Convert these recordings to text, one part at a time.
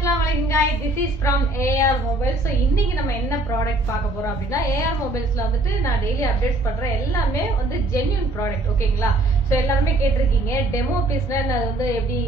Assalamualaikum guys, this is from AR Mobiles. So இன்னைக்கு நம்ம என்ன ப்ராடக்ட் பார்க்க போறோம் அப்படின்னா AR Mobilesல வந்துட்டு நான் டெய்லி அப்டேட்ஸ் பண்றேன். எல்லாமே வந்து ஜென்யூன் ப்ராடக்ட், ஓகேங்களா? சோ எல்லாரும் கேட்டிருக்கீங்க டெமோ பீஸ்னா அது வந்து எப்படி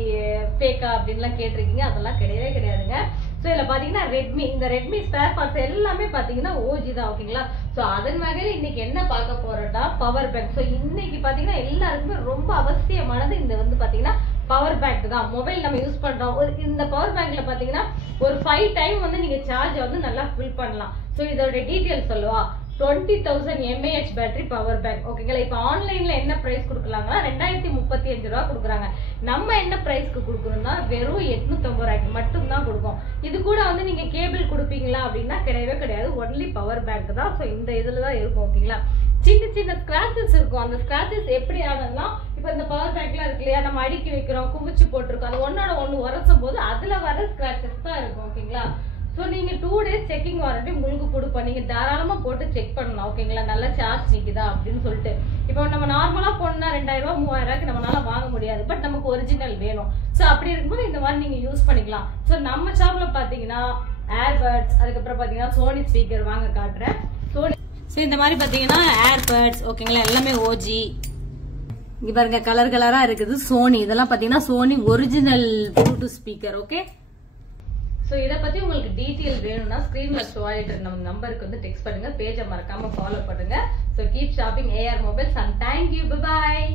ஃபேக்கா அப்படின்லாம் கேட்டிருக்கீங்க. அதெல்லாம் கிடையவே கிடையாதுங்க. சோ இதுல பாத்தீங்கன்னா இந்த ரெட்மி ஸ்பேர் பார்ட்ஸ் எல்லாமே பாத்தீங்கன்னா OG தான், ஓகேங்களா? சோ அதன் வகையில இன்னைக்கு என்ன பார்க்க போறோம்னா பவர் பேங்க். சோ இன்னைக்கு பாத்தீங்கன்னா எல்லாருக்குமே ரொம்ப அவசியமானது இந்த வந்து பாத்தீங்கன்னா பவர் பேங்க் தான். மொபைல் நம்ம யூஸ் பண்றோம். இந்த பவர் பேங்க்ல பாத்தீங்கன்னா ஒரு 5 டைம் வந்து நீங்க சார்ஜ் வந்து நல்லா ஃபில் பண்ணலாம். சோ இதோட டீடைல் சொல்லுவா. 20,000 mAh பேட்டரி பவர் பேங்க், ஓகேங்களா? இப்ப ஆன்லைன்ல என்ன பிரைஸ் கொடுக்கலாங்கன்னா 2035 ரூபா கொடுக்குறாங்க. நம்ம என்ன பிரைஸ்க்கு கொடுக்குறோம்னா வெறும் 850 ரூபாய்க்கு மட்டும் தான் கொடுக்கும். இது கூட வந்து நீங்க கேபிள் கொடுப்பீங்களா அப்படின்னா கிடையவே கிடையாது. ஒன்லி பவர் பேங்க் தான். சோ இந்த இதுல தான் இருக்கும், ஓகேங்களா? சின்ன சின்ன ஸ்கிராச்சஸ் இருக்கும். அந்த ஸ்கிராச்சஸ் எப்படி ஆனதுன்னா இப்ப இந்த பவர் பேங்க்ல இருக்கு இல்லையா, நம்ம அடுக்கி வைக்கிறோம், குவிச்சு போட்டிருக்கோம், அது ஒன்னோட ஒண்ணு உரசும் போது அதுல வர ஸ்கிராச்சஸ் தான் இருக்கும், ஓகேங்களா? சோ நீங்க 2 days செக்கிங் வாரண்டி உங்களுக்கு கொடுப்போம். நீங்க தாராளமா போட்டு செக் பண்ணலாம், ஓகேங்களா? நல்லா சார்ஜ் நிக்குதா அப்படின்னு சொல்லிட்டு. இப்போ நம்ம நார்மலா போனா 2000 ரூபாய் 3000 ரூபாய்க்கு நம்மளால வாங்க முடியாது. பட் நமக்கு ஒரிஜினல் வேணும். சோ அப்படி இருக்கும்போது இந்த மாதிரி நீங்க யூஸ் பண்ணிக்கலாம். சோ நம்ம ஷாப்ல பாத்தீங்கன்னா ஏர்பட்ஸ், அதுக்கப்புறம் பாத்தீங்கன்னா சோனி ஸ்பீக்கர் வாங்க காட்டுறேன். சோனி இந்த மாதிரி பாத்தீங்கன்னா ஏர்பட்ஸ், ஓகேங்களா? எல்லாமே OG. இங்க பாருங்க கலர் கலரா இருக்குது. சோனி இதெல்லாம் பாத்தீங்கன்னா Sony original Bluetooth speaker, okay? So இத பத்தி உங்களுக்கு டீடைல் வேணும்னா ஸ்கிரீன்ல ஷோ ஆயிட்டு நம்ம நம்பருக்கு வந்து டெக்ஸ்ட் பண்ணுங்க. பேஜை மறக்காம ஃபாலோ பண்ணுங்க. So keep shopping AR Mobiles and thank you. Bye bye.